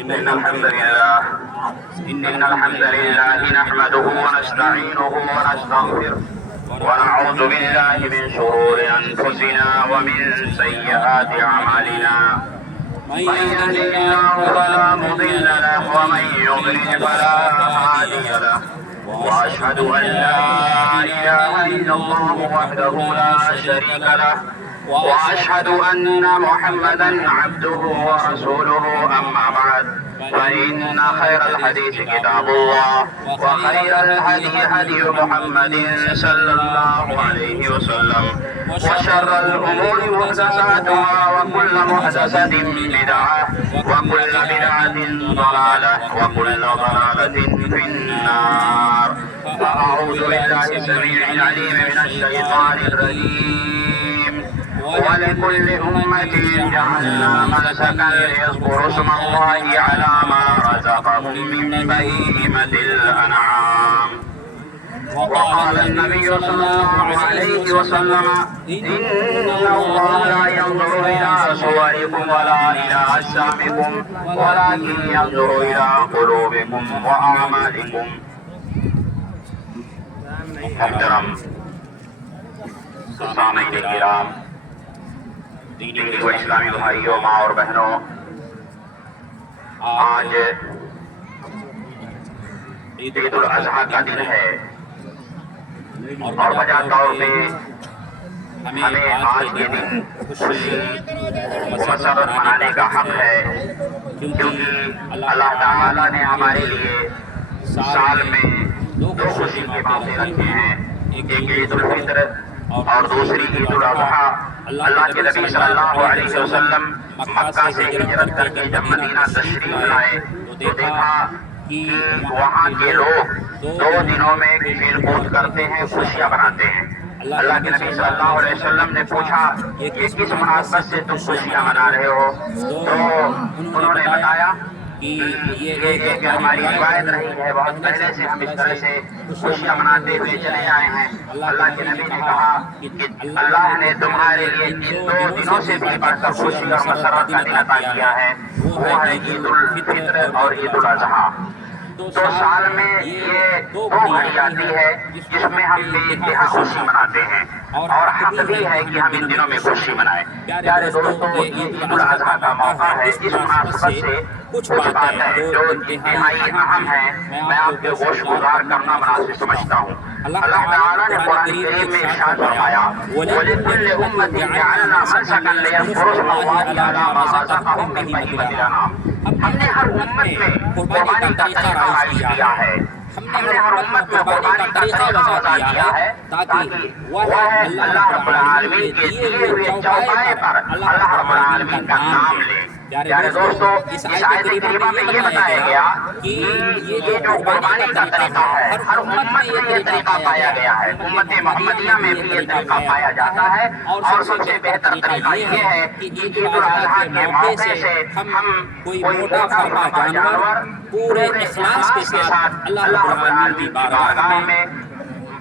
إن الحمد لله نحمده ونستعينه ونستغفره ونعوذ بالله من شرور أنفسنا ومن سيئات أعمالنا. من يهده الله فلا مضل له ومن يضلل فلا هادي له. وأشهد أن لا إله إلا الله وحده لا شريك له. وأشهد أن محمدا عبده ورسوله. أما بعد فإن خير الحديث كتاب الله وخير الهدي هدي محمد صلى الله عليه وسلم وشر الأمور محدثاتها وكل محدثة بدعة وكل بدعة ضلالة وكل ضلالة في النار. فأعوذ بالله السميع العليم من الشيطان الرجيم. ولكل أمة جعلنا منسكا ليذكروا اسم الله على ما رزقهم من بهيمة الأنعام. وقال النبي صلى الله عليه وسلم إن الله لا ينظر إلى صوركم ولا إلى أجسامكم ولكن ينظر إلى قلوبكم وأعمالكم. محترم سامعین کرام، دینی و اسلامی بھائیوں، ماں اور بہنوں، آج عید الاضحیٰ کا دن ہے اور بجا طور پہ ہمیں آج کے دن خوشی و مسرت منانے کا حق ہے، کیونکہ اللہ تعالیٰ نے ہمارے لیے سال میں دو خوشی کے موقع رکھے ہیں، ایک عید الفطر اور دوسری عید الاضحیٰ. اللہ کے نبی صلی اللہ علیہ وسلم مکہ سے ہجرت کر کے جب مدینہ تشریف لائے تو دیکھا کہ وہاں کے لوگ 2 دنوں میں کھیل کود کرتے ہیں، خوشیاں مناتے ہیں. اللہ کے نبی صلی اللہ علیہ وسلم نے پوچھا کہ کس مناسبت سے تم خوشیاں منا رہے ہو؟ تو انہوں نے بتایا کہ یہ ہماری روایت رہی ہے، بہت پہلے سے ہم اس طرح سے خوشیاں مناتے ہوئے چلے آئے ہیں. اللہ کے نبی نے کہا کہ اللہ نے تمہارے لیے ان 2 دنوں سے بھی بڑھ کر خوشی اور مسرت کا دن عطا کیا ہے، وہ ہے عید الفطر اور عید الاضحیٰ. تو سال میں یہ 2 گھڑی آتی ہے جس میں ہم بے انتہا خوشی مناتے ہیں، اور حق بھی ہے کہ ہم ان دنوں میں خوشی منائیں. پیارے دوستو، یہ عید الاضحیٰ کا موقع ہے. اس مناسبت سے کچھ باتیں جو انتہائی اہم ہیں میں آپ کے گوش گزار کرنا مناسب سمجھتا ہوں. اللہ تعالیٰ نے قرآن کریم میں ارشاد فرمایا وَلِكُلِّ أُمَّةٍ جَعَلْنَا مَنسَكًا لِيَذْكُرُوا اسْمَ اللَّهِ عَلَىٰ مَا رَزَقَهُم مِّن بَهِيمَةِ الْأَنْعَامِ. ہم نے ہر امت میں قربانی کا طریقہ عائد کیا ہے. ہم نے ہر امت میں قربانی کا طریقہ وضع کیا ہے تاکہ وہ اللہ رب العالمین کے دیے ہوئے چوپائے پر اللہ رب العالمین کا نام لے. پیارے دوستو، اس آیت کریمہ میں یہ بتایا گیا کہ یہ جو قربانی کا طریقہ ہے ہر امت میں یہ طریقہ پایا گیا ہے. امت محمدیہ میں بھی یہ طریقہ پایا جاتا ہے، اور سب سے بہتر طریقہ یہ ہے کہ عید الاضحیٰ کے موقع سے ہم کوئی موٹا فرما جانور پورے اخلاص کے ساتھ اللہ رب العالمین کی بارگاہ میں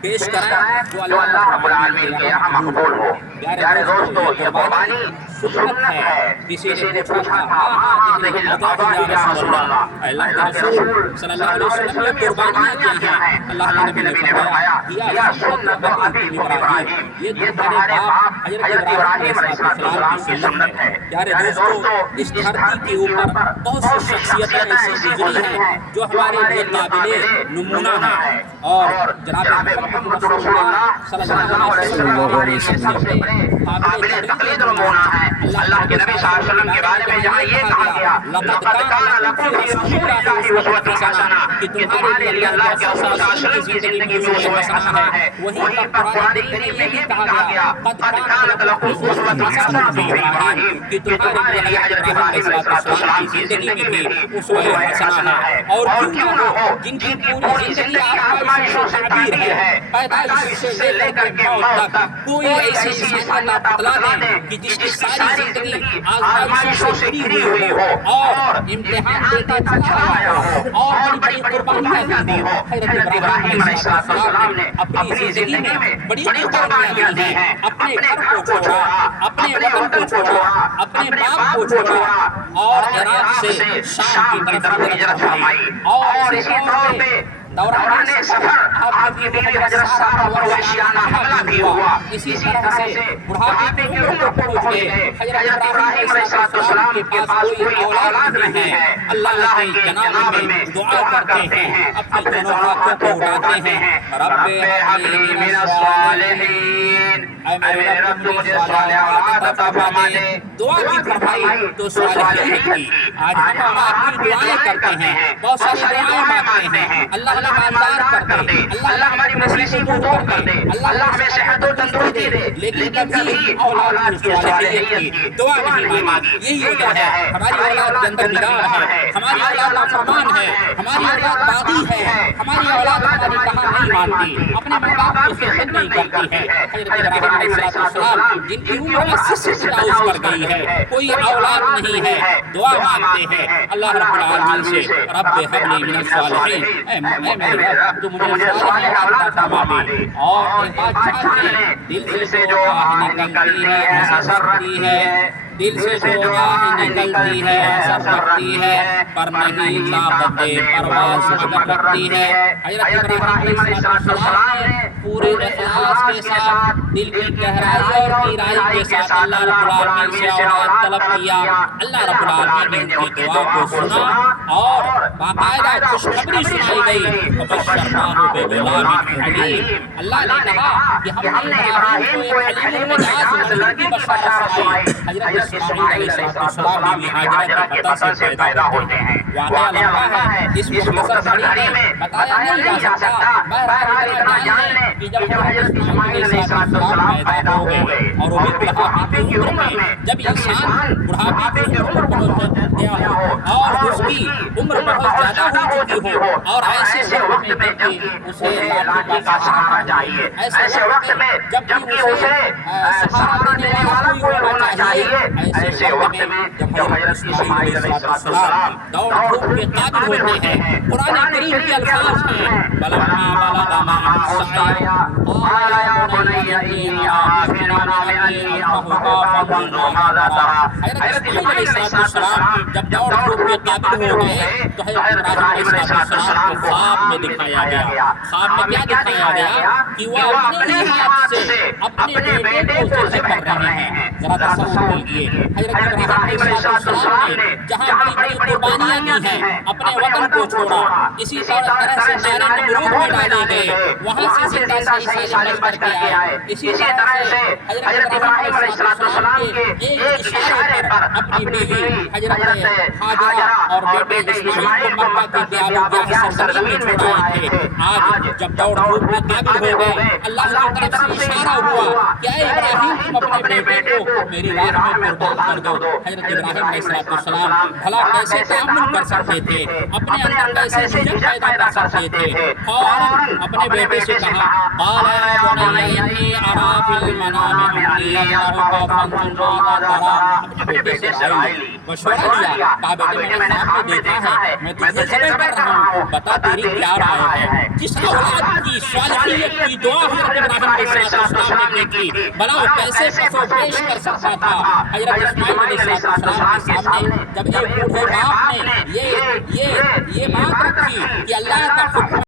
پیش کرائیں جو اللہ رب العالمین کے یہاں مقبول ہو. پیارے دوستو، یہ قربانی سنت ہے. کسی نے پوچھا تھا ماں هذه الأضاحي یا رسول اللہ، اللہ کے رسول صلی اللہ علیہ وسلم یہ قربانیاں کیا ہیں؟ اللہ کے نبی نے فرمایا یا سنت ابیکم ابراہیم، یہ تمہارے باپ حضرت ابراہیم علیہ السلام کی سنت ہے. پیارے دوستو، اس دھرتی کے اوپر بہت سی شخصیتیں ایسی گزری ہیں جو ہمارے لیے قابل نمونہ ہیں، اور جناب محمد رسول اللہ صلی اللہ علیہ وسلم ہمارے لیے سب سے بڑے قابل تقلید نمونہ ہیں. اللہ کے نبی صلی اللہ علیہ وسلم کے بارے میں جہاں یہ کہا گیا لَقَدْ كَانَ لَكُمْ فِي رَسُولِ اللَّهِ أُسْوَةٌ حَسَنَةٌ کہ تمہارے لیے اللہ کے رسول صلی اللہ علیہ وسلم کی زندگی میں اسوہ حسنہ ہے. وہیں پر قرآن کریم میں یہ کہا گیا قَدْ كَانَتْ لَكُمْ أُسْوَةٌ حَسَنَةٌ فِي إِبْرَاهِيمَ کہ تمہارے لیے حضرت ابراہیم علیہ السلام کی زندگی میں اسوہ حسنہ ہے. اور کیوں نہ ہو جن کی پوری زندگی آزمائشوں سے تعبیر ہے، پیدائش سے لے کر کے موت تک کوئی ایسی इंसानियत आप बतला दें कि जिसकी सारी जिंदगी आज़माइशों से घिरी हुई हो और इम्तिहान देता चला आया हो और बड़ी बड़ी कुर्बानियां दी हो। हज़रत इब्राहीम अलैहिस्सलाम ने अपनी जिंदगी में बड़ी कुर्बानियां दी हैं, अपने घर को छोड़ा, अपने वतन को छोड़ा, अपने बाप को छोड़ा और इराक से शाम की तरफ हिजरत फरमाई। और इसी तौर पे दौराने सफर आपकी बीवी हजरत सारा पर वहशियाना हमला भी हुआ। इसी तरह से बुढ़ापे की उम्र को पहुंच गए। हजरत इब्राहीम अलैहिस्सलाम के पास कोई औलाद नहीं है। अल्लाह के जनाब में दुआ करते हैं, अपने दोनों हाथों को उठाते हैं, रब्बे हबली मिनस सालिहीन, ऐ मेरे रब तू मुझे सालिह औलाद अता फरमा दे। दुआ की फरमाई तो सालिहीन की। आज हम आपकी दुआएं करते हैं, बहुत सारी दुआएं मांगते हैं, अल्लाह मालदार कर दे, अल्लाह हमारी मुसीबत को दूर कर दे, अल्लाह हमें सेहत और तंदुरुस्ती दे, लेकिन कभी औलाद की सालिहियत की दुआ नहीं मांगी। यही वजह है हमारी औलाद के अंदर निगाह है, हमारी औलाद नाफरमान है, हमारी औलाद बागी है, हमारी औलाद हमारी कहा नहीं मानती, अपने माँ बाप की खिदमत नहीं करती है। हज़रत इब्राहीम अलैहिस्सलाम जिनकी उम्र 80 से तजावुज़ कर गई है, कोई औलाद नहीं है, दुआ मांगते हैं अल्लाह रब्बुल आलमीन से, रब्बे हबली मिनस सालिहीन, तो मुझे सालिह औलाद फरमा दे। और एक बात जान ले, दिल से जो आह निकलती है असर रखती है, दिल से जो आह निकलती है असर रखती है, पर नहीं लाबते परवाज़ मगर रखती है। हज़रत इब्राहीम अलैहिस्सलाम ने पूरे इखलास के साथ दिल की गहराई और गहराई के साथ अल्लाह रब्बुल आलमीन से औलाद तलब किया। अल्लाह रब्बुल आलमीन ने उनकी दुआ को सुना और बाकायदा खुशखबरी सुनाई गई, बशरनाहु बिग़ुलामिन हलीम। अल्लाह ने कहा कि हमने इब्राहीम को एक हलीम मिजाज लड़की की बशारत सुनाई। हज़रत इस्माईल अलैहिस्सलाम भी हाजरा के बतन से पैदा होते हैं। वाक़या लंबा है, इस मुख्तसर घड़ी में बताया नहीं जा सकता। बहरहाल इतना जान लें कि जब हज़रत इस्माईल अलैहिस्सलाम पैदा हो गए और वो बुढ़ापे की उम्र में, जब इंसान बुढ़ापे की उम्र पहुंच गया हो और उसकी उम्र बहुत ज्यादा हो चुकी हो और ऐसे वक्त में जबकि उसे लाठी का सहारा चाहिए, ऐसे वक्त में जबकि उसे सहारा देने वाला कोई होना चाहिए, ऐसे वक्त में जब हज़रत इस्माईल अलैहिस्सलाम दौड़ धूप के काबिल होते हैं, कुरान करीम के अल्फाज हैं, बलम्मा बलगा मअहु सअय क़ाल या बुनय्या इन्नी अरा फ़िल मनामि अन्नी अज़बहुका फ़ंज़ुर माज़ा तरा। हज़रत इस्माईल अलैहिस्सलाम जब दौड़ धूप के काबिल हो गए तो हज़रत इब्राहीम अलैहिस्सलाम को ख्वाब में दिखाया गया। ख्वाब में क्या दिखाया गया कि वो अपने ही हाथ से अपने बेटे को ज़िब्ह कर रहे हैं। जरा तसव्वुर कीजिए, हज़रत इब्राहीम अलैहिस्सलाम ने जहाँ बड़ी बड़ी कुर्बानियां दी हैं, अपने वतन को छोड़ा, इसी तरह से नारे नमरूद में डाले गए, वहाँ से जिंदा सही सालिम बच करके आए। इसी तरह से हज़रत इब्राहीम अलैहिस्सलाम के एक इशारे पर अपनी बीवी हज़रत हाजरा और बेटे इस्माईल को मक्का के प्यारे सरजमीन में छोड़ाए थे। आज जब दौड़ धूप में काबिल हो गए, अल्लाह की तरफ से इशारा हुआ कि ऐ इब्राहीम तुम अपने बेटे को मेरी राह में कुर्बान कर दो। हज़रत इब्राहीम अलैहिस्सलाम भला कैसे तअम्मुल कर सकते थे, अपने अंदर कैसे झिझक पैदा कर सकते थे, फौरन अपने बेटे से कहा क़ाल या बुनय्या इन्नी अरा फ़िल मनामि अन्नी अज़बहुका फ़ंज़ुर माज़ा तरा। अपने बेटे से मशवरा लिया, कहा बेटे मैंने ख्वाब में देखा है, मैं तुझे ज़िब्ह कर रहा हूँ, बता तेरी क्या राय है। जिस औलाद की सालिहियत की दुआ हज़रत इब्राहीम अलैहिस्सलाम ने की, भला वो कैसे पसो पेश कर सकता था। हज़रत इस्माईल अलैहिस्सलाम के सामने जब एक बूढ़े बाप ने ये बात रखी कि अल्लाह का हुक्म